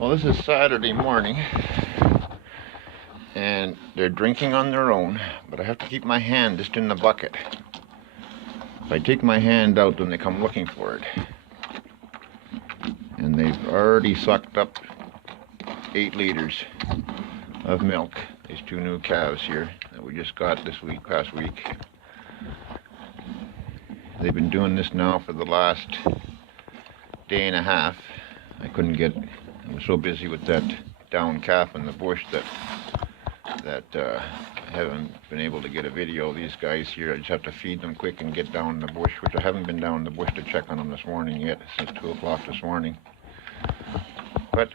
Well, this is Saturday morning, and they're drinking on their own, but I have to keep my hand just in the bucket. If I take my hand out, then they come looking for it. And they've already sucked up 8 liters of milk. These 2 new calves here that we just got this past week. They've been doing this now for the last day and a half. I was so busy with that down calf in the bush that I haven't been able to get a video of these guys here. I just have to feed them quick and get down in the bush, which I haven't been down in the bush to check on them this morning yet, since 2 o'clock this morning. But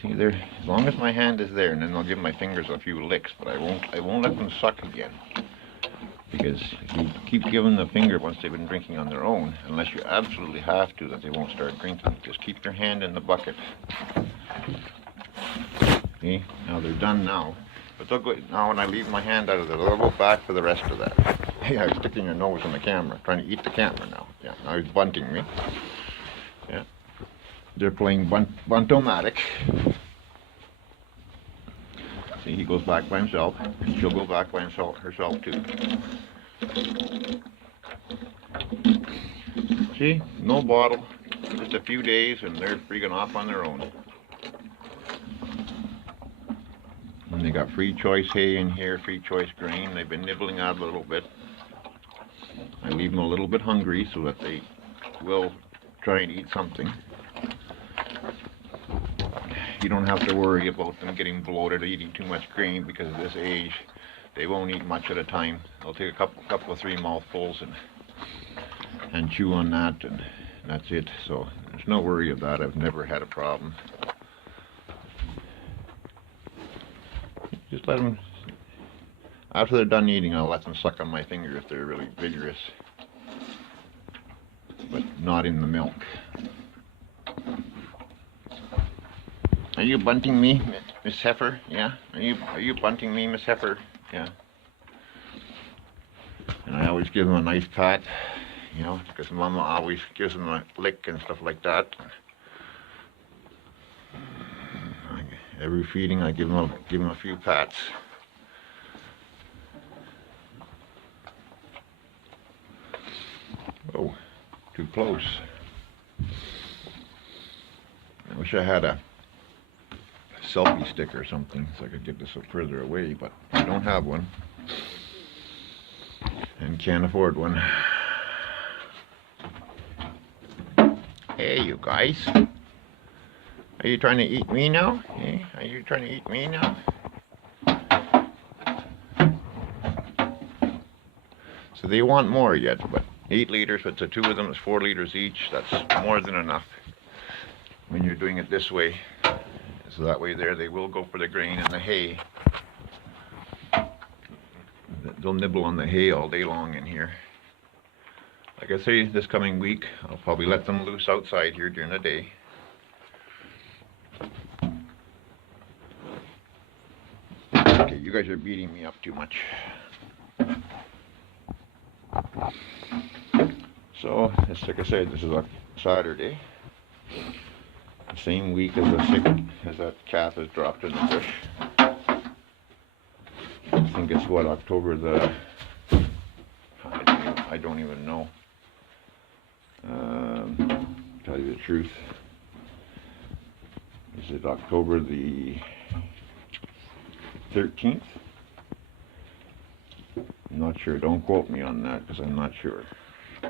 see, as long as my hand is there, and then I'll give my fingers a few licks, but I won't let them suck again. Because if you keep giving the finger once they've been drinking on their own, unless you absolutely have to, that they won't start drinking. Just keep your hand in the bucket. See, now they're done now. But they'll go, now when I leave my hand out of there, they'll go back for the rest of that. Hey, I was sticking your nose in the camera, trying to eat the camera now. Yeah, now he's bunting me. Yeah, they're playing buntomatic. See, he goes back by himself. She'll go back by herself too. See, no bottle, just a few days, and they're freaking off on their own. And they got free choice hay in here, free choice grain. They've been nibbling out a little bit. I leave them a little bit hungry so that they will try and eat something. You don't have to worry about them getting bloated or eating too much grain, because at this age they won't eat much at a time. They'll take a couple of 3 mouthfuls and chew on that, and that's it. So there's no worry of that. I've never had a problem. Just let them, after they're done eating, I'll let them suck on my finger if they're really vigorous, but not in the milk. Are you bunting me, Miss Heifer? Yeah? Are you bunting me, Miss Heifer? Yeah. And I always give them a nice pat, you know, because Mama always gives them a lick and stuff like that. Every feeding, I give them a few pats. Oh, too close. I wish I had a selfie stick or something so I could get this further away, but I don't have one and can't afford one. Hey, you guys, are you trying to eat me now? Hey, are you trying to eat me now? So they want more yet, but 8 liters, but the 2 of them is 4 liters each. That's more than enough when you're doing it this way. So that way there, they will go for the grain and the hay. They'll nibble on the hay all day long in here. Like I say, this coming week, I'll probably let them loose outside here during the day. Okay, you guys are beating me up too much. So, it's like I said, this is a Saturday. The same week as that calf is dropped in the bush. I think it's what, October the, I don't even know. Tell you the truth. Is it October the 13th? I'm not sure. Don't quote me on that, because I'm not sure. I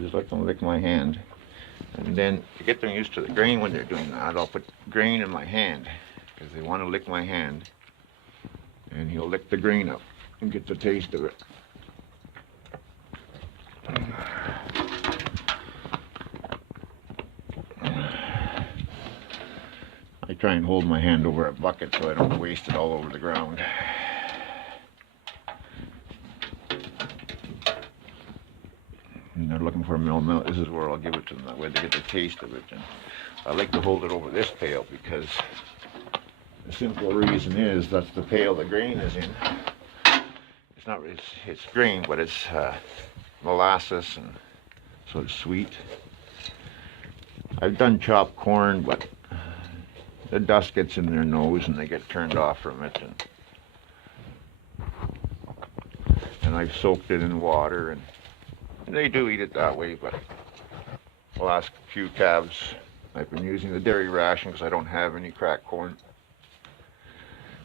just let them lick my hand. And then to get them used to the grain when they're doing that, I'll put grain in my hand, because they want to lick my hand. And he'll lick the grain up and get the taste of it. I try and hold my hand over a bucket so I don't waste it all over the ground. And they're looking for milk. This is where I'll give it to them, that way they get the taste of it. And I like to hold it over this pail, because the simple reason is that's the pail the grain is in. It's not, it's grain, but it's molasses, and so it's sweet. I've done chopped corn, but the dust gets in their nose and they get turned off from it. And I've soaked it in water, and they do eat it that way, but the last few calves I've been using the dairy ration because I don't have any cracked corn.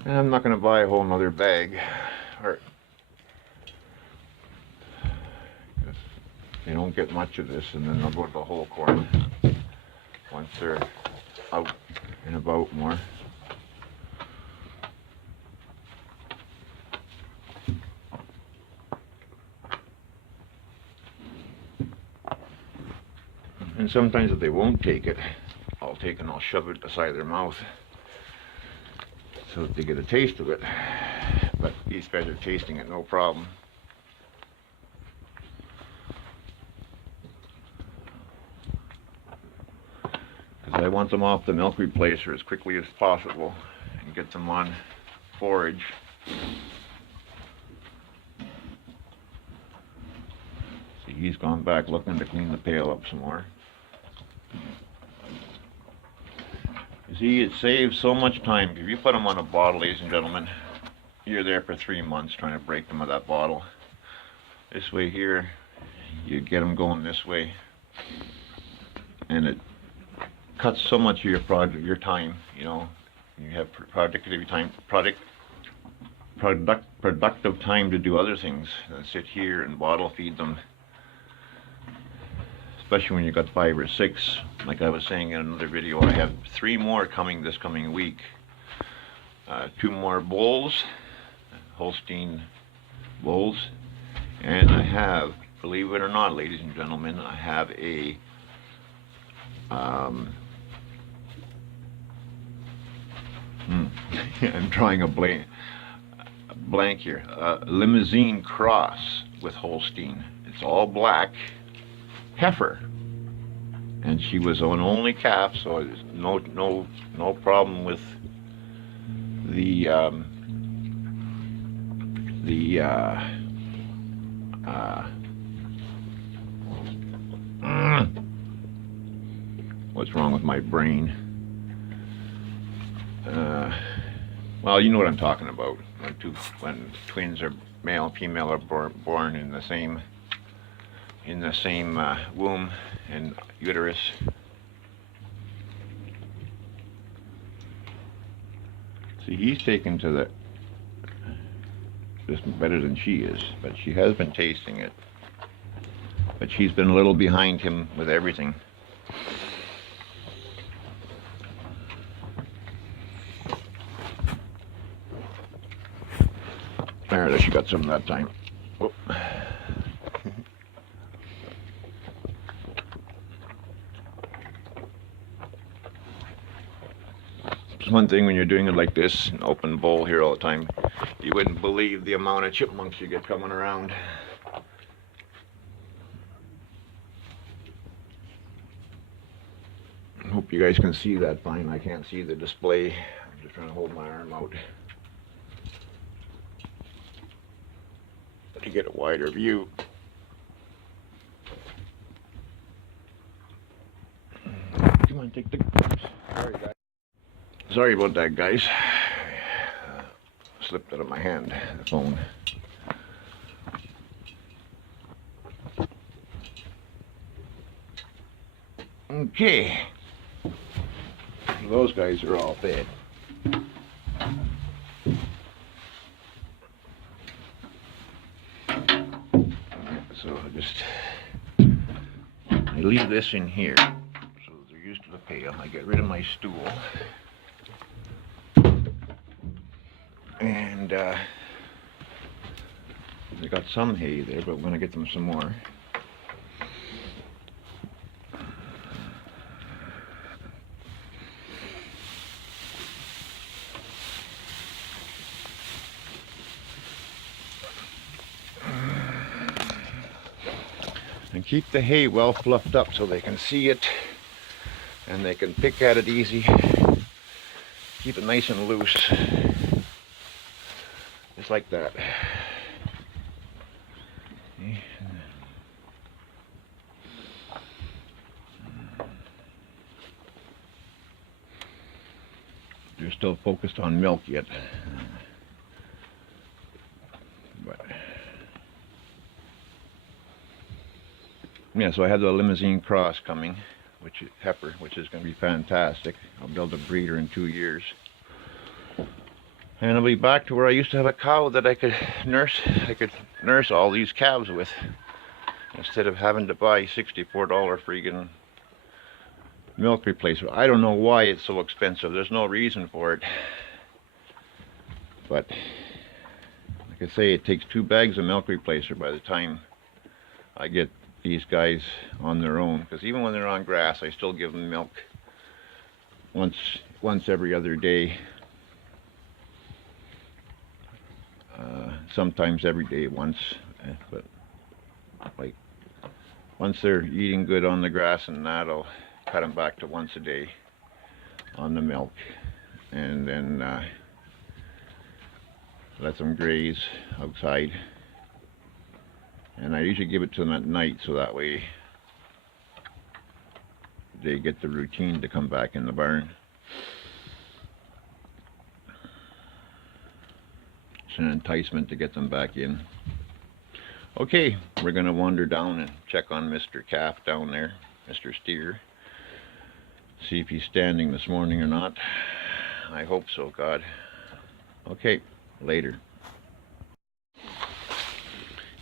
And I'm not going to buy a whole nother bag, or they don't get much of this, and then they'll go to the whole corn once they're out and about more. And sometimes if they won't take it, I'll take and I'll shove it beside their mouth so that they get a taste of it. But these guys are tasting it no problem. Because I want them off the milk replacer as quickly as possible and get them on forage. See, he's gone back looking to clean the pail up some more. You see, it saves so much time. If you put them on a bottle, ladies and gentlemen, you're there for 3 months trying to break them of that bottle. This way here, you get them going this way, and it cuts so much of your time. You know, you have productive time to do other things than sit here and bottle feed them. Especially when you got 5 or 6. Like I was saying in another video, I have 3 more coming this coming week. 2 more bulls, Holstein bulls, and I have, believe it or not, ladies and gentlemen, I have a I'm drawing a blank here. Limousine cross with Holstein. It's all black. Heifer, and she was an only calf, so there's no problem with the what's wrong with my brain? Well, you know what I'm talking about. When twins are male and female are born in the same womb and uterus. See, he's taken to this better than she is, but she has been tasting it. But she's been a little behind him with everything. There, she got some that time. Whoop. One thing when you're doing it like this, an open bowl here all the time, you wouldn't believe the amount of chipmunks you get coming around. I hope you guys can see that fine. I can't see the display. I'm just trying to hold my arm out to get a wider view. Come on, take the... Sorry, guys. Sorry about that, guys. Slipped out of my hand, the phone. Okay. Those guys are all fed. So I leave this in here so they're used to the pail. I get rid of my stool. And they got some hay there, but we're going to get them some more. And keep the hay well fluffed up so they can see it and they can pick at it easy. Keep it nice and loose. Just like that. they're still focused on milk yet. But yeah, so I have the limousine cross coming, which is heifer, which is going to be fantastic. I'll build a breeder in 2 years. And I'll be back to where I used to have a cow that I could nurse all these calves with, instead of having to buy $64 freaking milk replacement. I don't know why it's so expensive. There's no reason for it. But like I say, it takes 2 bags of milk replacer by the time I get these guys on their own. Because even when they're on grass, I still give them milk once every other day. Sometimes every day once, but like once they're eating good on the grass and that, I'll cut them back to once a day on the milk, and then let them graze outside. And I usually give it to them at night, so that way they get the routine to come back in the barn. It's an enticement to get them back in. Okay, we're going to wander down and check on Mr. Calf down there, Mr. Steer. See if he's standing this morning or not. I hope so, God. Okay, later.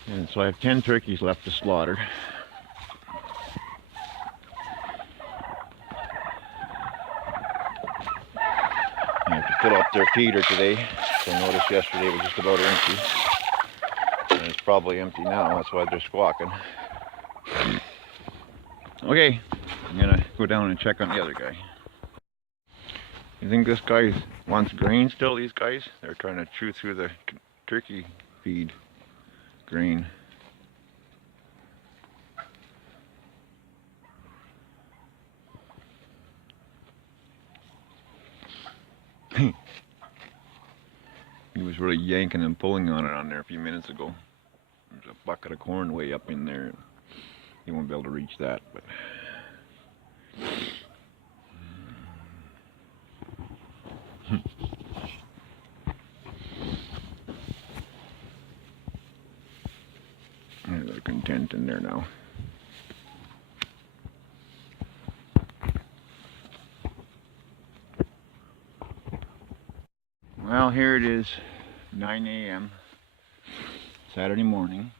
And so I have 10 turkeys left to slaughter. I have to fill up their feeder today. So I noticed yesterday it was just about empty. And it's probably empty now, that's why they're squawking. Okay, I'm gonna go down and check on the other guy. You think this guy wants grain still, these guys? They're trying to chew through the turkey feed grain. He was really yanking and pulling on it on there a few minutes ago. There's a bucket of corn way up in there. He won't be able to reach that, but they're content in there now. Well, here it is, 9 a.m. Saturday morning.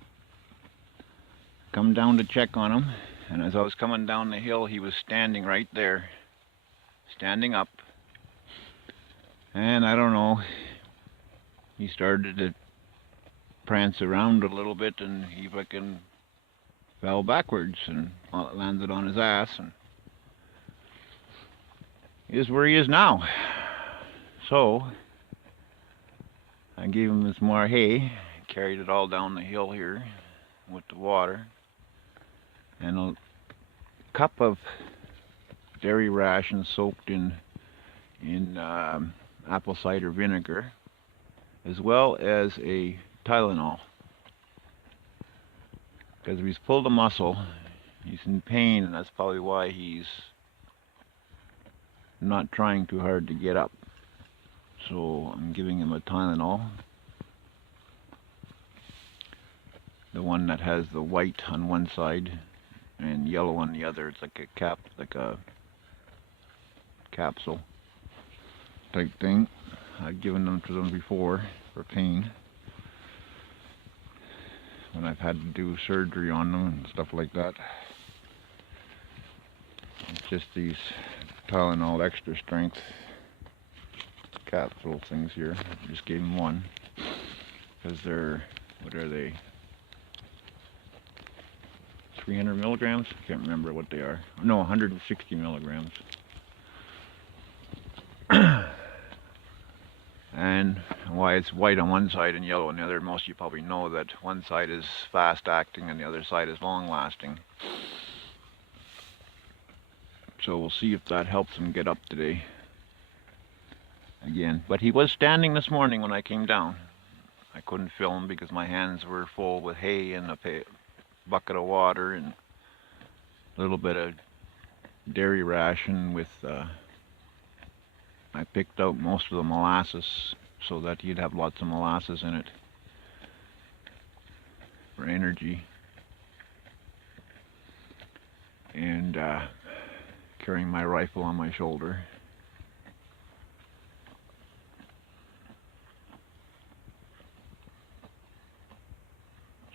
Come down to check on him, and as I was coming down the hill, he was standing right there, standing up. And I don't know, he started to prance around a little bit, and he fucking fell backwards and landed on his ass, and here's where he is now. So I gave him some more hay, carried it all down the hill here with the water, and a cup of dairy rations soaked in apple cider vinegar, as well as a Tylenol. Because if he's pulled a muscle, he's in pain, and that's probably why he's not trying too hard to get up. So I'm giving him a Tylenol, the one that has the white on one side and yellow on the other. It's like a capsule type thing. I've given them to them before for pain when I've had to do surgery on them and stuff like that. It's just these Tylenol extra strength capsule things here. I just gave him one because they're, what are they, 300 milligrams? I can't remember what they are. No, 160 milligrams. And why it's white on one side and yellow on the other, most of you probably know that one side is fast acting and the other side is long lasting. So we'll see if that helps him get up today again. But he was standing this morning when I came down. I couldn't film because my hands were full with hay and a bucket of water and a little bit of dairy ration with I picked out most of the molasses so that he'd have lots of molasses in it for energy. And carrying my rifle on my shoulder.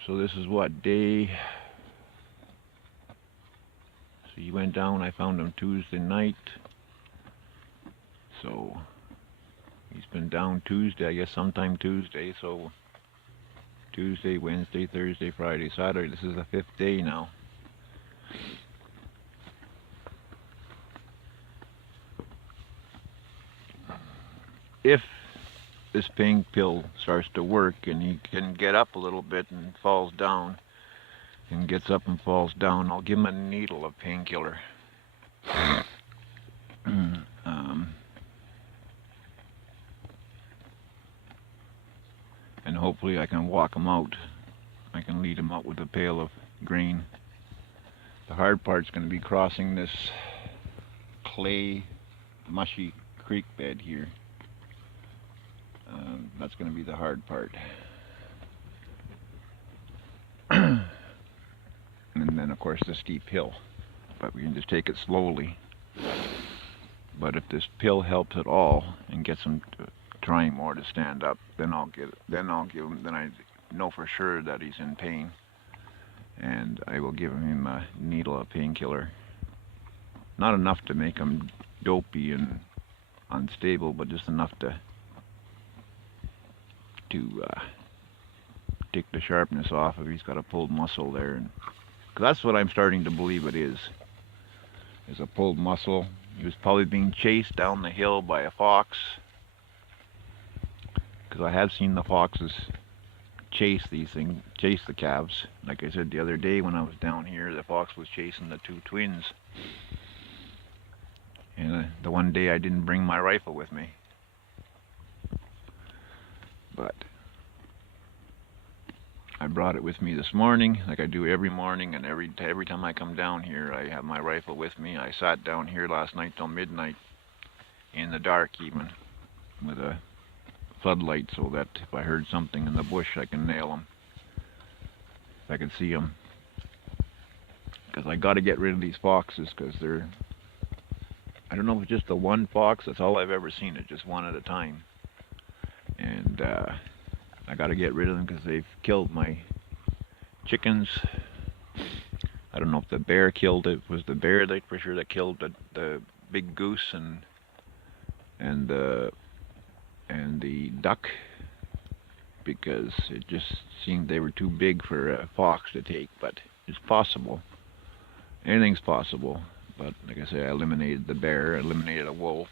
So this is what, day... So he went down, I found him Tuesday night. So he's been down Tuesday, I guess sometime Tuesday. So Tuesday, Wednesday, Thursday, Friday, Saturday. This is the 5th day now. If this pain pill starts to work and he can get up a little bit and falls down and gets up and falls down, I'll give him a needle of painkiller. And hopefully I can walk him out. I can lead him out with a pail of grain. The hard part's going to be crossing this clay, mushy creek bed here. That's going to be the hard part. And then of course the steep hill. But we can just take it slowly. But if this pill helps at all and gets him trying more to stand up, then I'll give him, then I know for sure that he's in pain. And I will give him a needle of painkiller. Not enough to make him dopey and unstable, but just enough to take the sharpness off if he's got a pulled muscle there. And 'cause that's what I'm starting to believe it is a pulled muscle. He was probably being chased down the hill by a fox, because I have seen the foxes chase the calves. Like I said the other day when I was down here, the fox was chasing the 2 twins. And the one day I didn't bring my rifle with me. But I brought it with me this morning, like I do every morning, and every time I come down here, I have my rifle with me. I sat down here last night till midnight, in the dark even, with a floodlight, so that if I heard something in the bush, I can nail them. If I can see them, because I got to get rid of these foxes, because they're, I don't know if it's just the one fox. That's all I've ever seen. It just one at a time. And I got to get rid of them because they've killed my chickens. I don't know if the bear killed it. Was the bear that for sure that killed the big goose and the duck, because it just seemed they were too big for a fox to take. But it's possible. Anything's possible. But like I say, I eliminated the bear. I eliminated a wolf.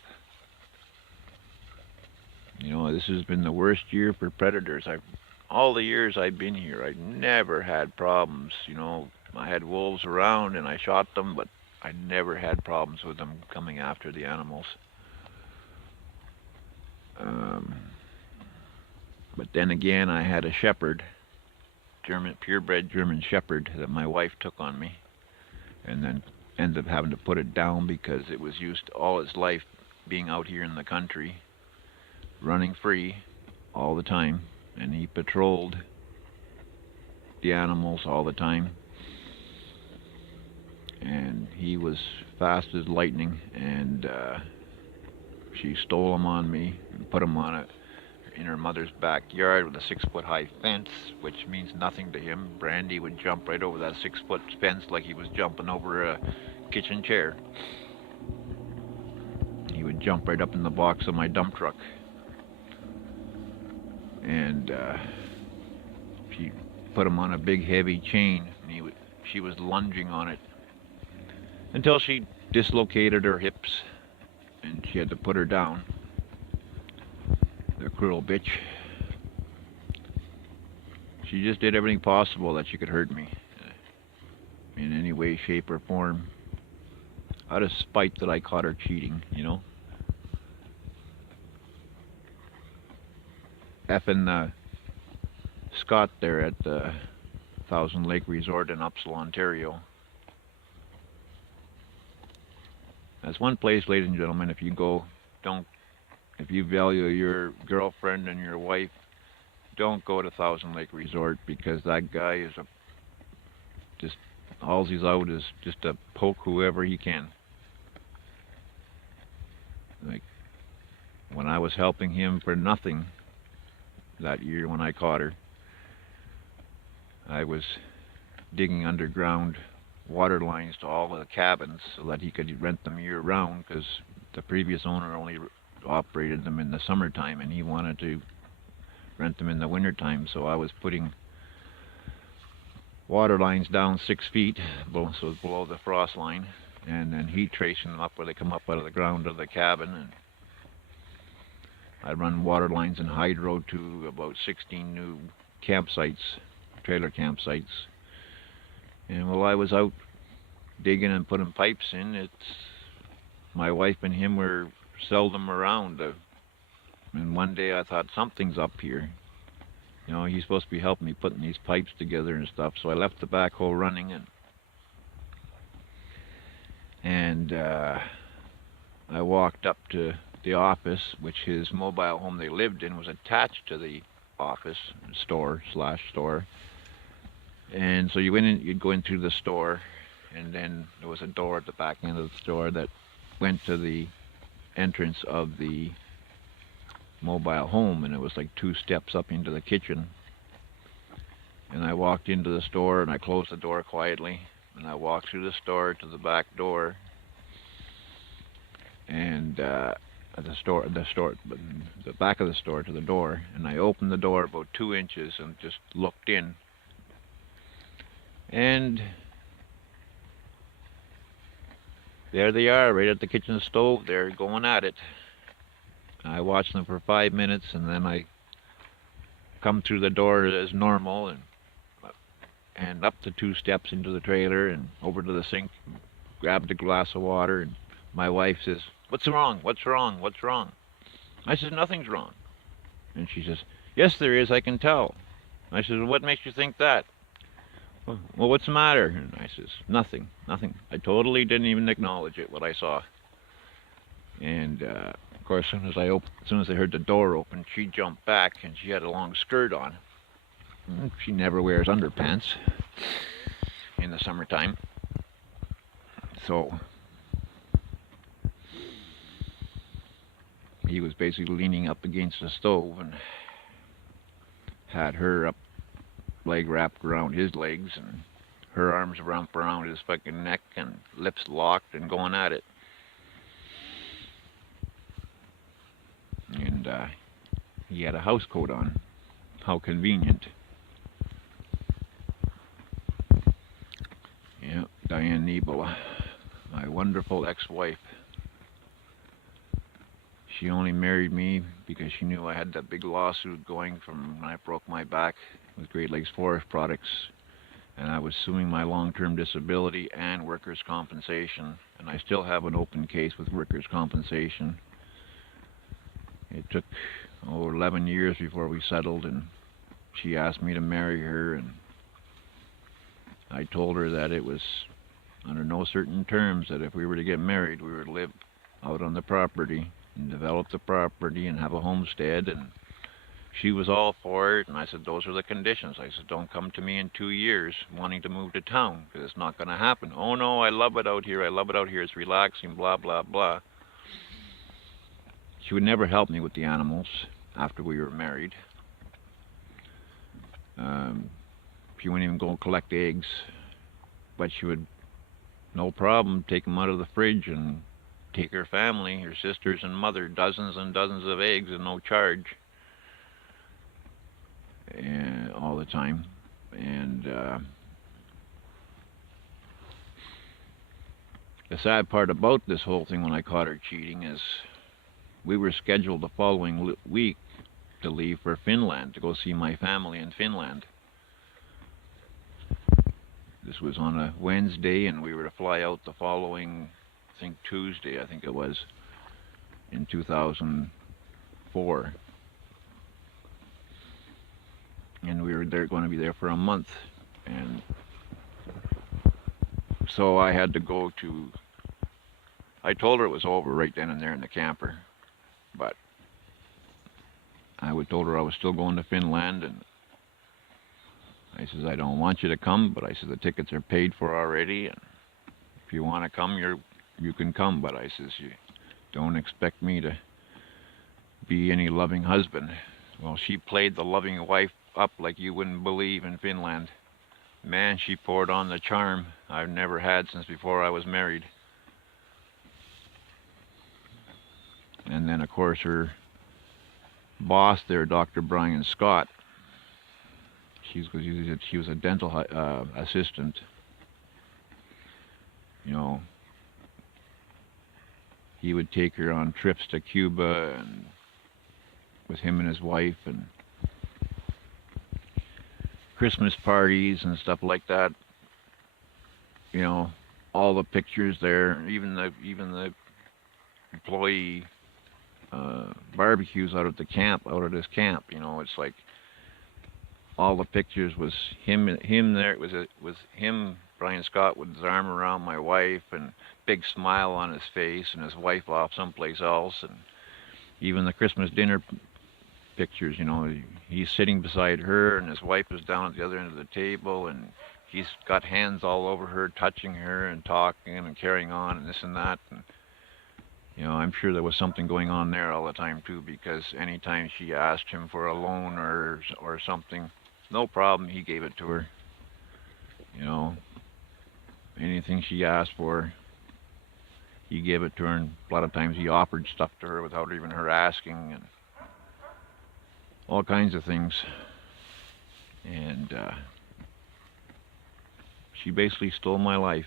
You know, this has been the worst year for predators. All the years I've been here, I've never had problems. You know, I had wolves around and I shot them, but I never had problems with them coming after the animals. But then again, I had a shepherd, purebred German shepherd, that my wife took on me, and then ended up having to put it down because it was used all its life being out here in the country, running free all the time, and he patrolled the animals all the time, and he was fast as lightning, and she stole him on me and put him on it in her mother's backyard with a 6-foot high fence, which means nothing to him. Brandy would jump right over that 6-foot fence like he was jumping over a kitchen chair. He would jump right up in the box of my dump truck. And she put him on a big heavy chain, and she was lunging on it until she dislocated her hips, and she had to put her down. The cruel bitch. She just did everything possible that she could hurt me in any way, shape, or form, out of spite that I caught her cheating, you know. Effing Scott there at the Thousand Lake Resort in Upsall, Ontario. That's one place, ladies and gentlemen, if you go, don't if you value your girlfriend and your wife, don't go to Thousand Lake Resort, because that guy is a just all he's out is just to poke whoever he can. Like when I was helping him for nothing that year when I caught her, I was digging underground water lines to all of the cabins so that he could rent them year round, because the previous owner only operated them in the summertime and he wanted to rent them in the wintertime. So I was putting water lines down 6 feet, so it's below the frost line, and then heat tracing them up where they come up out of the ground of the cabin. And I run water lines in hydro to about 16 new campsites, trailer campsites. And while I was out digging and putting pipes in, my wife and him were seldom around. And one day I thought, something's up here. You know, he's supposed to be helping me putting these pipes together and stuff. So I left the backhoe running, and I walked up to the office, which his mobile home they lived in was attached to the office store. And so you'd go in through the store, and then there was a door at the back end of the store that went to the entrance of the mobile home, and it was like 2 steps up into the kitchen. And I walked into the store and I closed the door quietly, and I walked through the store to the back door, and the back of the store to the door, and I opened the door about 2 inches and just looked in. And there they are, right at the kitchen stove. They're going at it. I watched them for 5 minutes, and then I come through the door as normal, and up the 2 steps into the trailer and over to the sink, grabbed a glass of water, and my wife says, "What's wrong? What's wrong? What's wrong?" I said, "Nothing's wrong." And she says, "Yes, there is, I can tell." I said, "What makes you think that?" "Well, what's the matter?" And I says, "Nothing, nothing." I totally didn't even acknowledge it, what I saw. And of course, as soon as I heard the door open, she jumped back, and she had a long skirt on. She never wears underpants in the summertime. So he was basically leaning up against the stove and had her leg wrapped around his legs, and her arms wrapped around his fucking neck, and lips locked and going at it. And he had a house coat on. How convenient. Yeah, Diane Niebel, my wonderful ex-wife. She only married me because she knew I had that big lawsuit going from when I broke my back with Great Lakes Forest Products, and I was suing my long-term disability and workers' compensation, and I still have an open case with workers' compensation. It took 11 years before we settled, and she asked me to marry her, and I told her that it was under no certain terms that if we were to get married, we would live out on the property and develop the property and have a homestead. And she was all for it, and I said, those are the conditions. I said, don't come to me in 2 years wanting to move to town, because it's not going to happen. "Oh no, I love it out here, I love it out here, it's relaxing, blah, blah, blah." She would never help me with the animals after we were married. She wouldn't even go collect eggs, but she would, no problem, take them out of the fridge and take her family, her sisters and mother, dozens and dozens of eggs at no charge, and all the time. And the sad part about this whole thing when I caught her cheating is we were scheduled the following week to leave for Finland, to go see my family in Finland. This was on a Wednesday, and we were to fly out the following, I think Tuesday, I think it was, in 2004. And we were going to be there for a month. And so I had to go to, I told her it was over right then and there in the camper. But I told her I was still going to Finland, and I says, I don't want you to come, but I said the tickets are paid for already, and if you want to come, you can come, but I says you don't expect me to be any loving husband. Well, she played the loving wife up like you wouldn't believe in Finland. Man, she poured on the charm I've never had since before I was married. And then, of course, her boss there, Dr. Brian Scott, she was a dental assistant. You know, he would take her on trips to Cuba and with him and his wife, and Christmas parties and stuff like that. You know, all the pictures there, even the employee barbecues out at this camp. You know, it's like all the pictures was him there. It was him, Brian Scott, with his arm around my wife and big smile on his face, and his wife off someplace else, and even the Christmas dinner pictures. You know, he's sitting beside her, and his wife is down at the other end of the table, and he's got hands all over her, touching her and talking and carrying on and this and that. And you know, I'm sure there was something going on there all the time too, because anytime she asked him for a loan or something, no problem, he gave it to her. You know, anything she asked for, he gave it to her, and a lot of times he offered stuff to her without even her asking, and all kinds of things. And she basically stole my life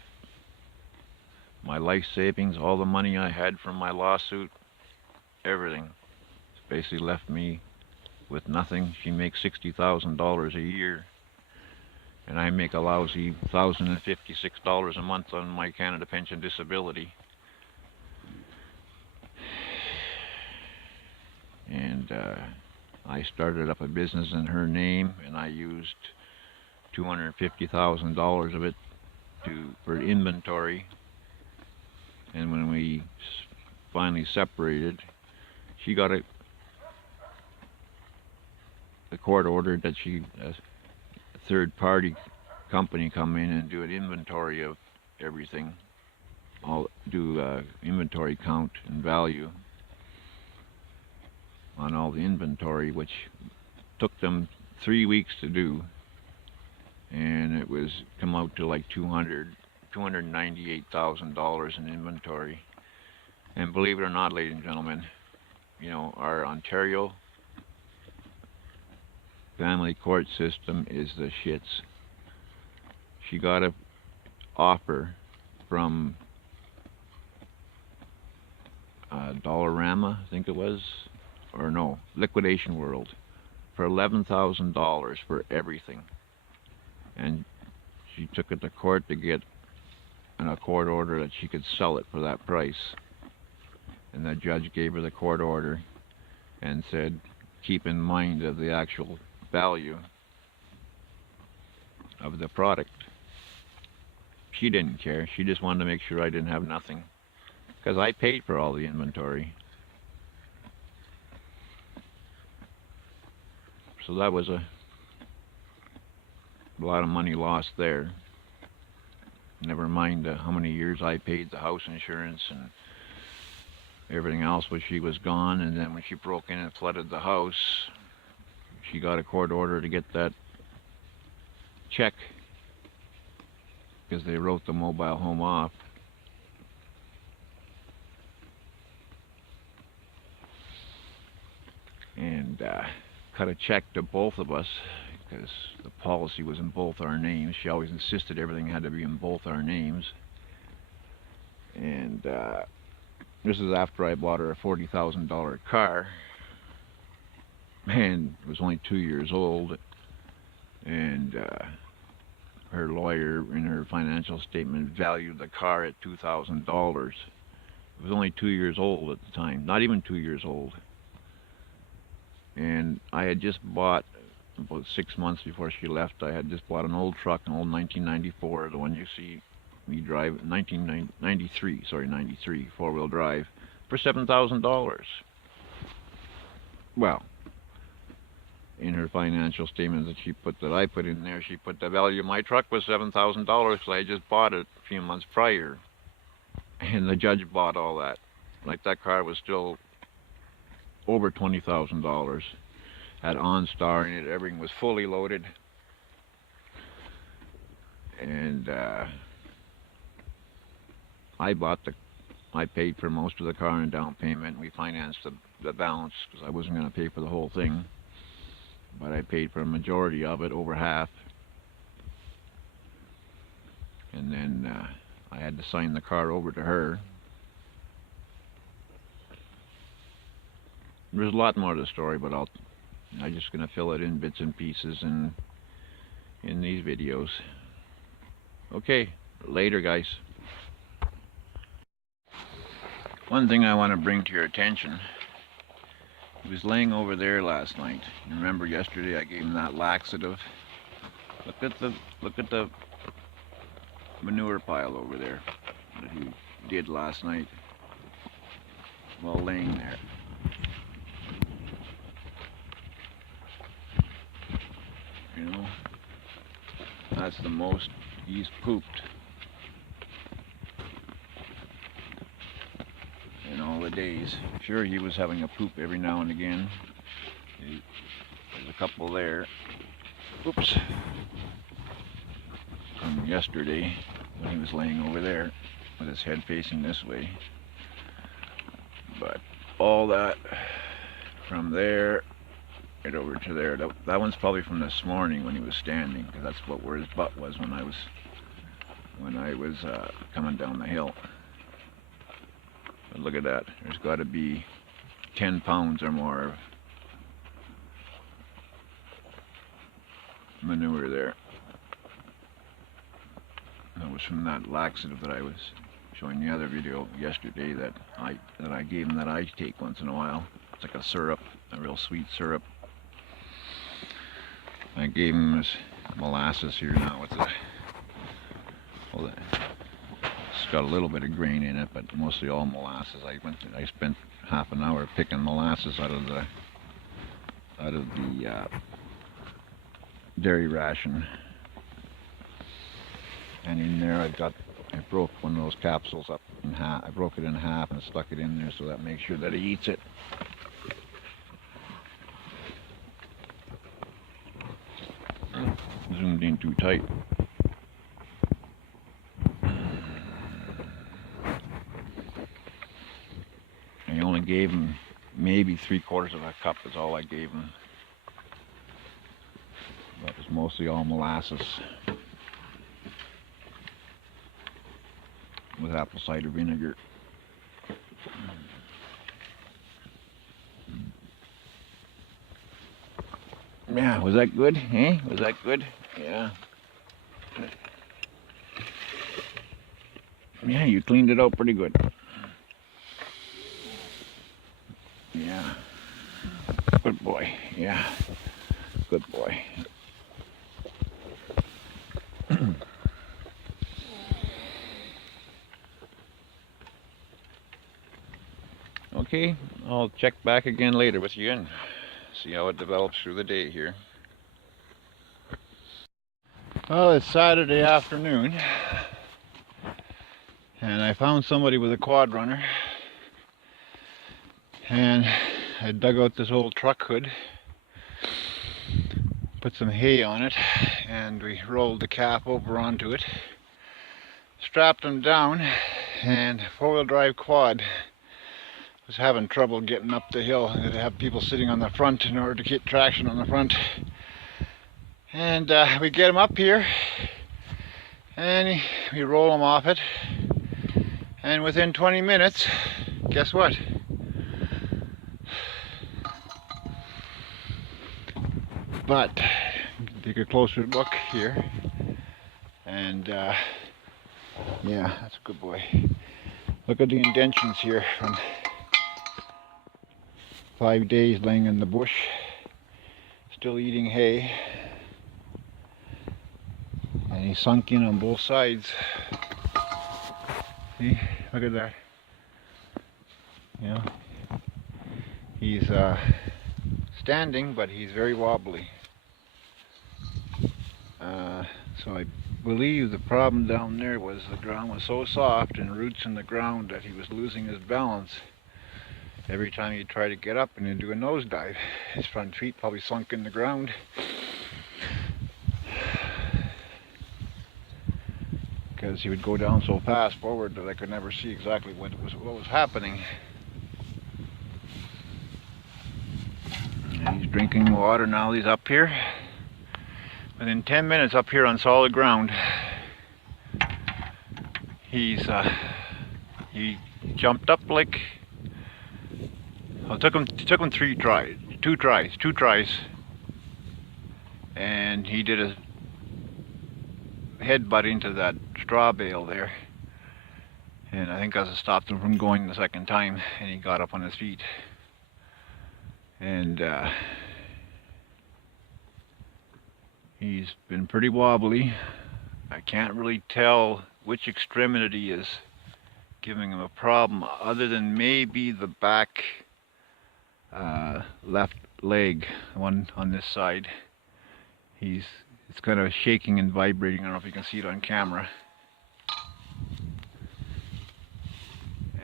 savings, all the money I had from my lawsuit, everything. It's basically left me with nothing. She makes $60,000 a year, and I make a lousy $1,056 a month on my Canada Pension Disability. And I started up a business in her name, and I used $250,000 of it for inventory. And when we finally separated, she got a court order that a third-party company come in and do an inventory of everything. I'll do inventory count and value on all the inventory, which took them 3 weeks to do, and it was come out to like $298,000 in inventory. And believe it or not, ladies and gentlemen, you know, our Ontario family court system is the shits. She got an offer from Dollarama, I think it was, or no, Liquidation World, for $11,000 for everything. And she took it to court to get a court order that she could sell it for that price. And the judge gave her the court order and said, keep in mind of the actual value of the product. She didn't care. She just wanted to make sure I didn't have nothing, because I paid for all the inventory. So that was a lot of money lost there. Never mind how many years I paid the house insurance and everything else when she was gone. And then when she broke in and flooded the house, she got a court order to get that check because they wrote the mobile home off. And cut a check to both of us because the policy was in both our names. She always insisted everything had to be in both our names. And this is after I bought her a $40,000 car. And it was only 2 years old. And her lawyer in her financial statement valued the car at $2,000. It was only 2 years old at the time, not even 2 years old. And I had just bought, about 6 months before she left, I had just bought an old truck, an old 1994, the one you see me drive, 93, four-wheel drive, for $7,000. Well, in her financial statement that she put, that I put in there, she put the value of my truck was $7,000 because I just bought it a few months prior. And the judge bought all that. Like, that car was still over $20,000. Had OnStar in it, everything was fully loaded. And I paid for most of the car in down payment. We financed the balance because I wasn't going to pay for the whole thing. But I paid for a majority of it, over half. And then I had to sign the car over to her. There's a lot more to the story, but I'm just going to fill it in bits and pieces in these videos. Okay, later guys. One thing I want to bring to your attention, he was laying over there last night. You remember yesterday I gave him that laxative? Look at the manure pile over there that he did last night while laying there. You know, that's the most he's pooped in all the days. Sure, he was having a poop every now and again. There's a couple there. Oops. From yesterday when he was laying over there with his head facing this way. But all that from there right over to there, that one's probably from this morning when he was standing, because that's where his butt was when I was coming down the hill. But look at that, there's got to be 10 pounds or more of manure there. That was from that laxative that I was showing the other video yesterday that I gave him, that I take once in a while. It's like a syrup, a real sweet syrup. I gave him this molasses here now with it's got a little bit of grain in it, but mostly all molasses. I spent half an hour picking molasses out of the dairy ration. And in there I broke one of those capsules up in half. I broke it in half and stuck it in there so that makes sure that he eats it. Zoomed in too tight. I only gave him maybe 3/4 of a cup is all I gave him. That was mostly all molasses with apple cider vinegar. Yeah, was that good? Eh? Was that good? Yeah. Yeah, you cleaned it out pretty good. Yeah. Good boy. Yeah. Good boy. Okay, I'll check back again later with you and see how it develops through the day here. Well, it's Saturday afternoon and I found somebody with a quad runner, and I dug out this old truck hood, put some hay on it, and we rolled the cap over onto it, strapped them down, and four-wheel drive quad was having trouble getting up the hill. They have people sitting on the front in order to get traction on the front. And we get him up here and we roll him off it, and within 20 minutes, guess what? But take a closer look here, and yeah, that's a good boy. Look at the indentions here from 5 days laying in the bush, still eating hay, and he's sunk in on both sides. See, look at that. You know, he's standing, but he's very wobbly. So I believe the problem down there was the ground was so soft and roots in the ground that he was losing his balance. Every time he'd try to get up and he'd do a nosedive, his front feet probably sunk in the ground. Because he would go down so fast forward that I could never see exactly what was happening. And he's drinking water now. He's up here. Within 10 minutes up here on solid ground, he jumped up like, well, it took him two tries, and he did a headbutt into that straw bale there, and I think that stopped him from going the second time, and he got up on his feet. And he's been pretty wobbly. I can't really tell which extremity is giving him a problem, other than maybe the back left leg, one on this side. It's kind of shaking and vibrating. I don't know if you can see it on camera.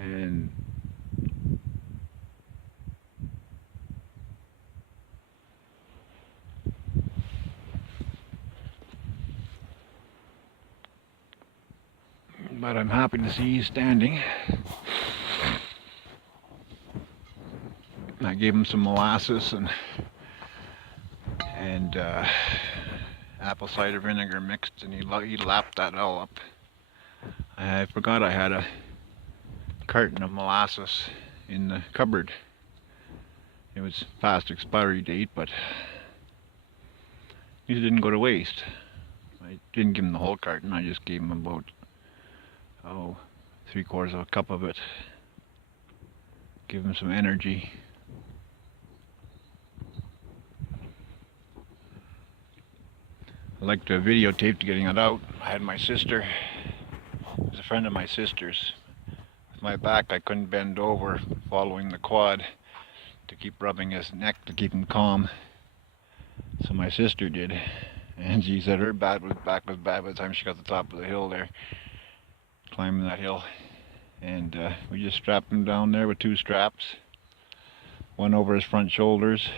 And but I'm happy to see he's standing. I gave him some molasses and apple cider vinegar mixed, and he lapped that all up. I forgot I had a carton of molasses in the cupboard. It was past expiry date, but it didn't go to waste. I didn't give him the whole carton. I just gave him about 3/4 of a cup of it. Give him some energy. I like to videotape getting it out. I had my sister, it was a friend of my sister's. With my back, I couldn't bend over following the quad to keep rubbing his neck to keep him calm. So my sister did, and she said her back was bad by the time she got to the top of the hill there, climbing that hill. And we just strapped him down there with 2 straps, one over his front shoulders,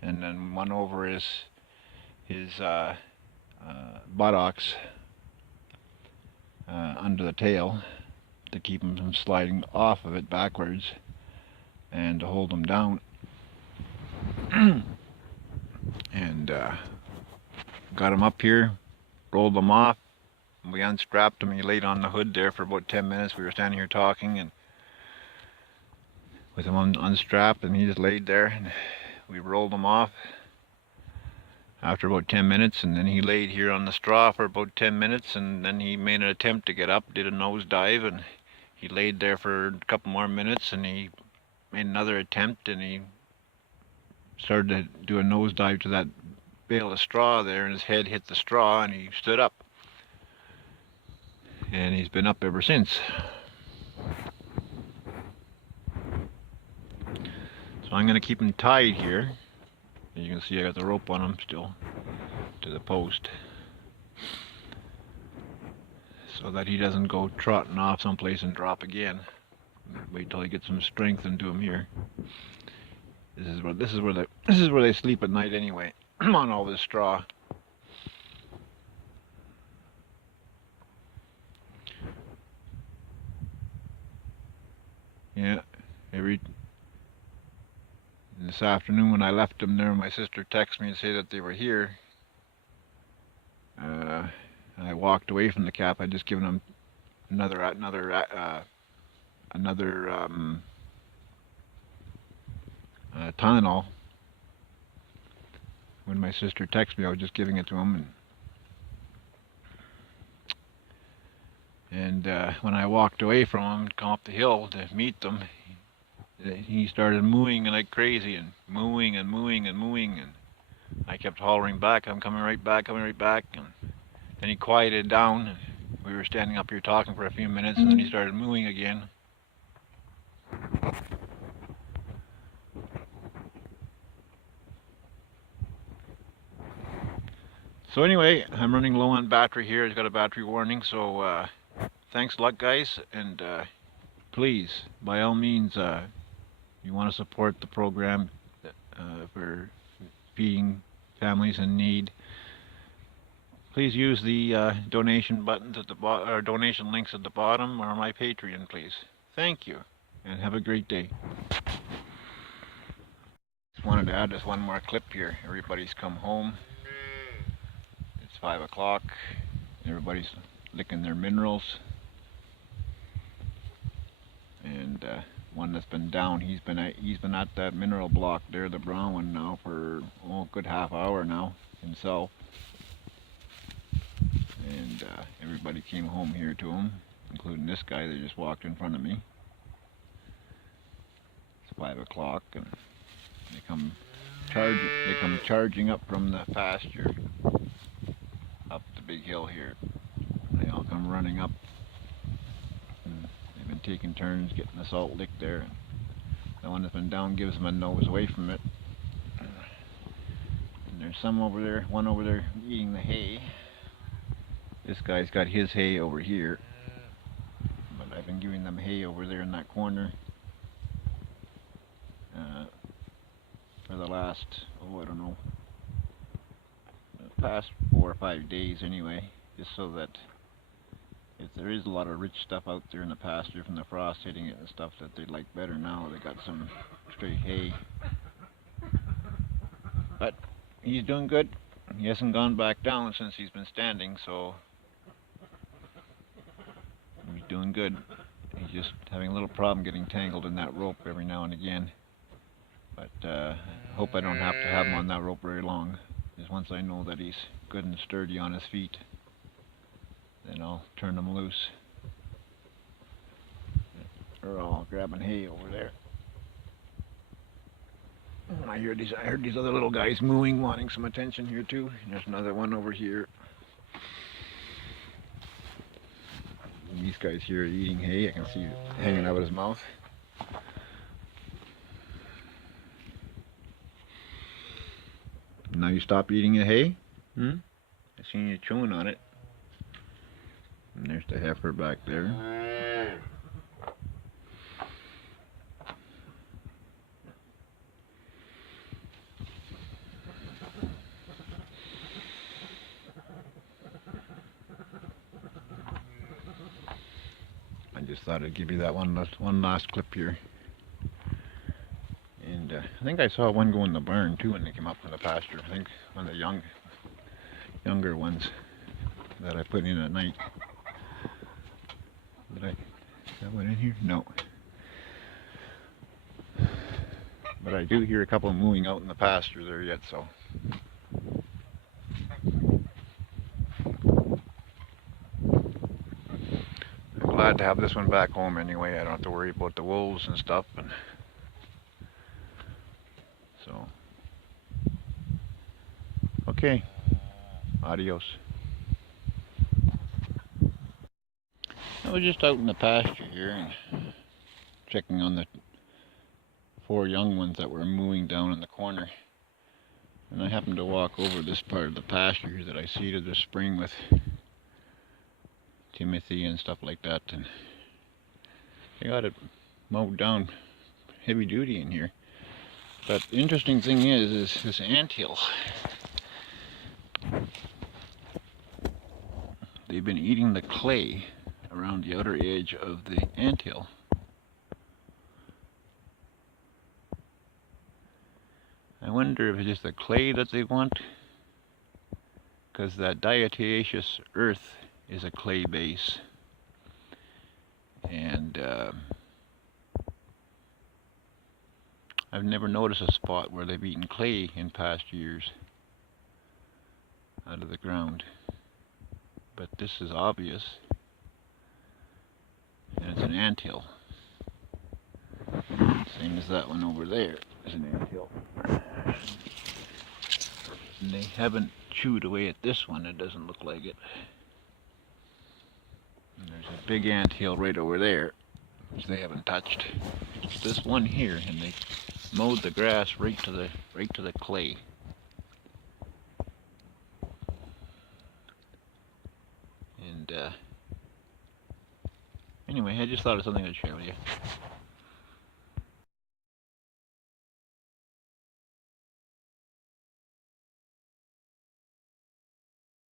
and then one over his buttocks under the tail to keep him from sliding off of it backwards and to hold him down. And got him up here, rolled him off, and we unstrapped him. He laid on the hood there for about 10 minutes. We were standing here talking, and with him unstrapped, and he just laid there, and we rolled him off after about 10 minutes, and then he laid here on the straw for about 10 minutes, and then he made an attempt to get up, did a nosedive, and he laid there for a couple more minutes, and he made another attempt, and he started to do a nosedive to that bale of straw there, and his head hit the straw, and he stood up. And he's been up ever since. So I'm going to keep him tied here. As you can see, I got the rope on him still to the post, so that he doesn't go trotting off someplace and drop again. Wait till he gets some strength into him here. This is where they sleep at night anyway, on all this straw. Yeah, this afternoon when I left them there, my sister texted me and said that they were here. I walked away from the cap. I'd just given them another Tylenol. When my sister texted me, I was just giving it to him, and when I walked away from him, come up the hill to meet them, he started mooing like crazy, and mooing and mooing and mooing, and I kept hollering back, "I'm coming right back, coming right back." And then he quieted down, and we were standing up here talking for a few minutes, and then he started mooing again. So anyway, I'm running low on battery here. It's got a battery warning, so thanks a lot, guys, and please, by all means, you want to support the program for feeding families in need, please use the donation buttons at the or donation links at the bottom, or my Patreon, please. Thank you, and have a great day. Just wanted to add this one more clip here. Everybody's come home. It's 5 o'clock. Everybody's licking their minerals. And one that's been down, he's been at that mineral block there, the brown one, now for a good half hour now himself. And everybody came home here to him, including this guy that just walked in front of me. It's 5 o'clock, and they come charging up from the pasture up the big hill here. They all come running up, and they've been taking turns getting the salt lick there. And the one that's been down gives them a nose away from it. And there's some over there, one over there eating the hay. This guy's got his hay over here, but I've been giving them hay over there in that corner for the last, I don't know, the past 4 or 5 days anyway, just so that if there is a lot of rich stuff out there in the pasture from the frost hitting it and stuff, that they'd like better now. They got some straight hay. But he's doing good. He hasn't gone back down since he's been standing, so he's doing good. He's just having a little problem getting tangled in that rope every now and again. But I hope I don't have to have him on that rope very long. Because once I know that he's good and sturdy on his feet, then I'll turn him loose. They're all grabbing hay over there. I heard these other little guys mooing, wanting some attention here too. And there's another one over here. And these guys here are eating hay. I can see it hanging out of his mouth. Now you stop eating your hay? I seen you chewing on it. And there's the heifer back there. I just thought I'd give you that one last clip here. And I think I saw one go in the barn too when they came up from the pasture. I think one of the younger ones that I put in at night. Is that one in here? No. But I do hear a couple mooing out in the pasture there yet, so. I'm glad to have this one back home anyway. I don't have to worry about the wolves and stuff. And so. Okay. Adios. I was just out in the pasture here and checking on the 4 young ones that were mooing down in the corner. And I happened to walk over this part of the pasture here that I seeded this spring with Timothy and stuff like that. And they got it mowed down heavy duty in here. But the interesting thing is this anthill. They've been eating the clay around the outer edge of the anthill. I wonder if it's just the clay that they want, because that diatomaceous earth is a clay base, and I've never noticed a spot where they've eaten clay in past years out of the ground, but this is obvious. And it's an anthill. Same as that one over there is an anthill. And they haven't chewed away at this one, it doesn't look like it. And there's a big anthill right over there, which they haven't touched. It's this one here, and they mowed the grass right to the clay. And anyway, I just thought of something I'd share with you.